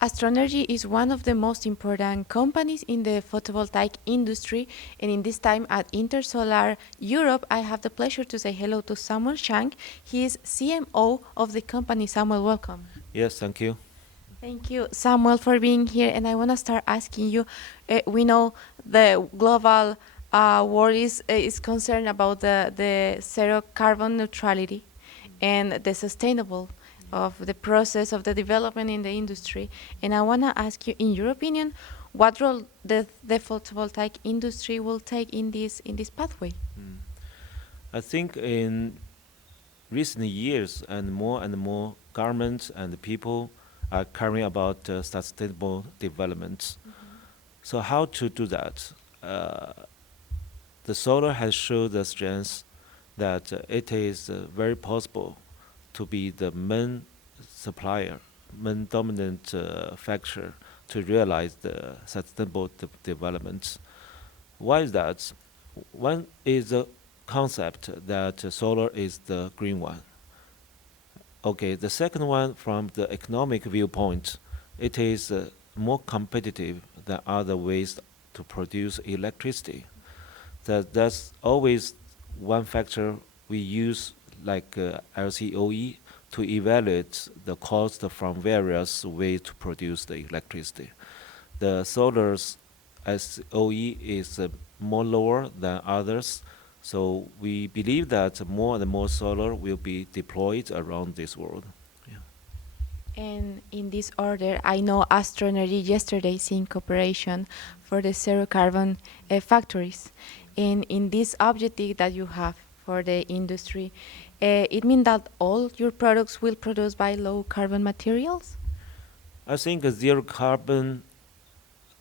Astronergy is one of the most important companies in the photovoltaic industry, and in this time at Intersolar Europe, I have the pleasure to say hello to Samuel Zhang. He is CMO of the company. Samuel, welcome. Yes, thank you. Thank you, Samuel, for being here. And I want to start asking you. We know the global world is concerned about the zero carbon neutrality and the sustainable of the process of the development in the industry. And I want to ask you, in your opinion, what role the photovoltaic industry will take in this pathway? I think in recent years and more governments and people are caring about sustainable development. So how to do that? The solar has shown the strength that it is very possible to be the main supplier, main dominant factor to realize the sustainable development. Why is that? One is the concept that solar is the green one. Okay, the second one, from the economic viewpoint, it is more competitive than other ways to produce electricity. That's always one factor we use, like LCOE, to evaluate the cost from various ways to produce the electricity. The solar's SOE is more lower than others, so we believe that more and more solar will be deployed around this world. And in this order, I know Astronergy yesterday seeing cooperation for the zero carbon factories. And in this objective that you have for the industry, it means that all your products will produce by low carbon materials? I think a zero carbon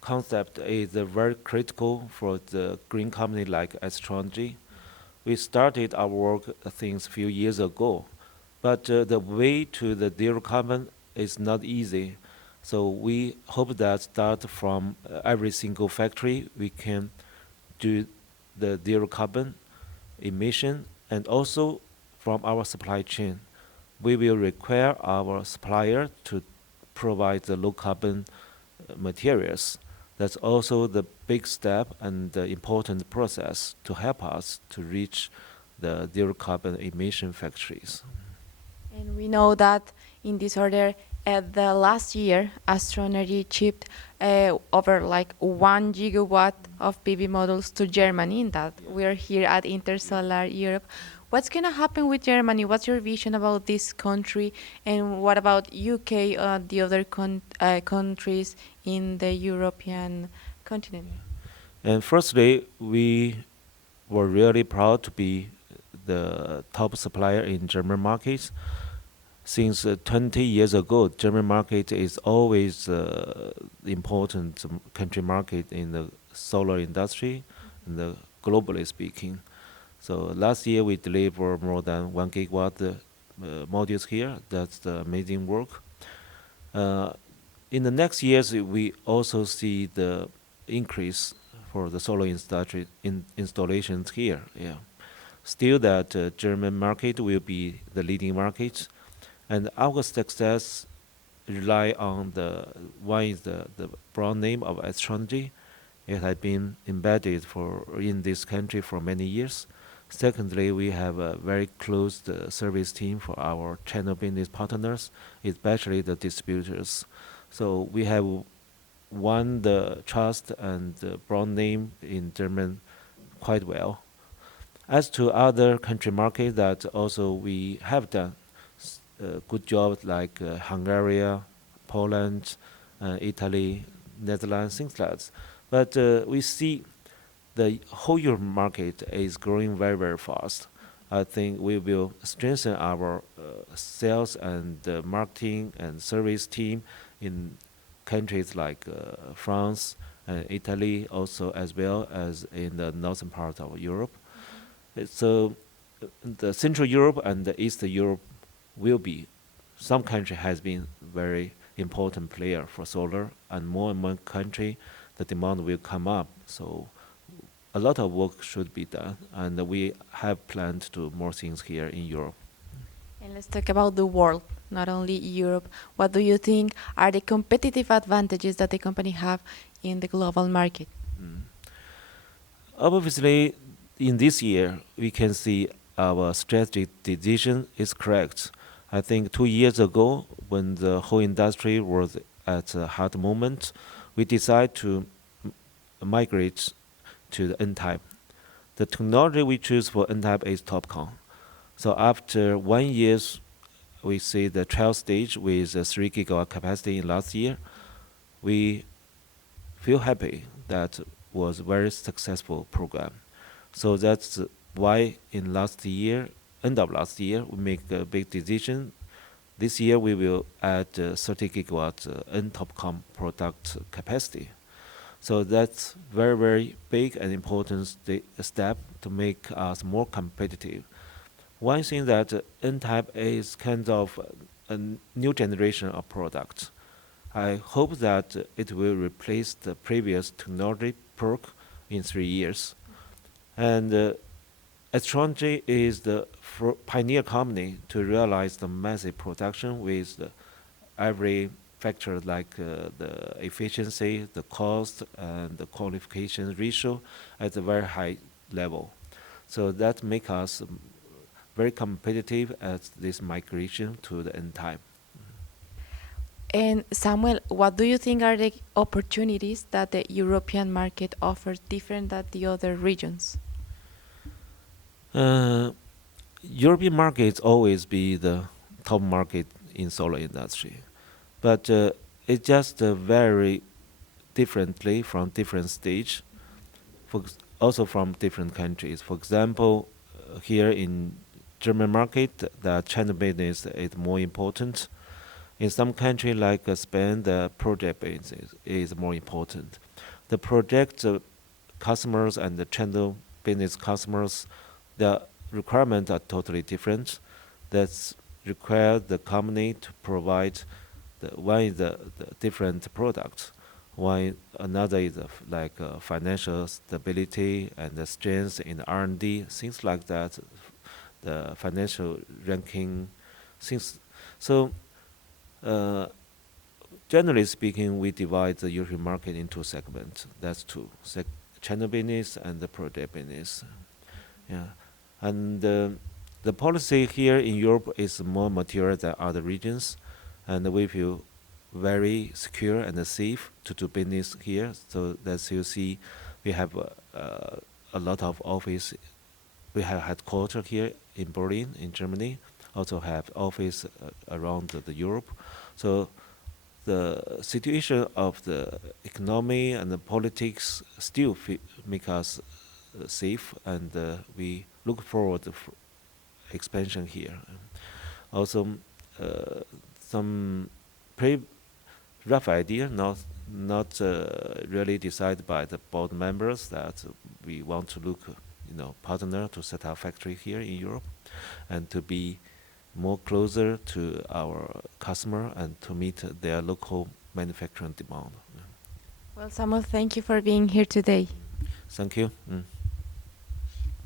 concept is very critical for the green company like Astronergy. We started our work things a few years ago, but the way to the zero carbon is not easy. So we hope that start from every single factory we can do the zero carbon emission, and also from our supply chain. We will require our supplier to provide the low carbon materials. That's also the big step and the important process to help us to reach the zero carbon emission factories. And we know that in this order, at the last year, Astronergy shipped over like 1 gigawatt of PV models to Germany, and that we're here at Intersolar Europe. What's going to happen with Germany? What's your vision about this country? And what about UK, the other countries in the European continent? And firstly, we were really proud to be the top supplier in German markets. Since 20 years ago, German market is always the important country market in the solar industry, and globally speaking. So last year we delivered more than 1 gigawatt modules here. That's the amazing work. In the next years, we also see the increase for the solar industry installations here. Yeah, still that German market will be the leading market. And our success rely on the one is the brand name of Astronergy. It has been embedded in this country for many years. Secondly, we have a very close service team for our channel business partners, especially the distributors. So we have won the trust and the brand name in German quite well. As to other country markets, that also we have done good job, like Hungary, Poland, Italy, Netherlands, things like that. But we see the whole Europe market is growing very, very fast. I think we will strengthen our sales and marketing and service team in countries like France and Italy, also as well as in the northern part of Europe. So the Central Europe and the Eastern Europe will be, some country has been very important player for solar, and more country, the demand will come up. So a lot of work should be done, and we have planned to do more things here in Europe. And let's talk about the world not only Europe. What do you think are the competitive advantages that the company have in the global market? Obviously, in this year, we can see our strategic decision is correct. I think 2 years ago, when the whole industry was at a hard moment, we decided to migrate to the N-type. The technology we choose for N-type is TOPCon. So after 1 year, we see the trial stage with a 3 gigawatt capacity in last year. We feel happy that was very successful program. So that's why in last year, end of last year, we make a big decision. This year we will add 30 gigawatt N-TOPCon product capacity. So that's very, very big and important step to make us more competitive. One thing that N-type is kind of a new generation of products. I hope that it will replace the previous technology perk in 3 years. And Astronergy is the pioneer company to realize the massive production with every factor like the efficiency, the cost, and the qualification ratio at a very high level. So that makes us very competitive at this migration to the N-type. And Samuel, what do you think are the opportunities that the European market offers different than the other regions? European markets always be the top market in solar industry, but it just vary differently from different stage, also from different countries. For example, here in German market, the China business is more important. In some country like Spain, the project business is more important. The project customers and the channel business customers, the requirements are totally different. That's require the company to provide the different products. One another is like financial stability and the strength in R&D, things like that. The financial ranking, things. So generally speaking, we divide the European market into segments. That's two: channel business and the project business. Yeah, and the policy here in Europe is more mature than other regions, and we feel very secure and safe to do business here. So as you see, we have a lot of office. We have headquarters here in Berlin, in Germany. Also have office around the Europe. So the situation of the economy and the politics still make us safe, and we look forward to expansion here. Also, some pretty rough idea, not really decided by the board members, that we want to look, partner to set up factory here in Europe, and to be more closer to our customer and to meet their local manufacturing demand. Well, Samuel, thank you for being here today. Thank you.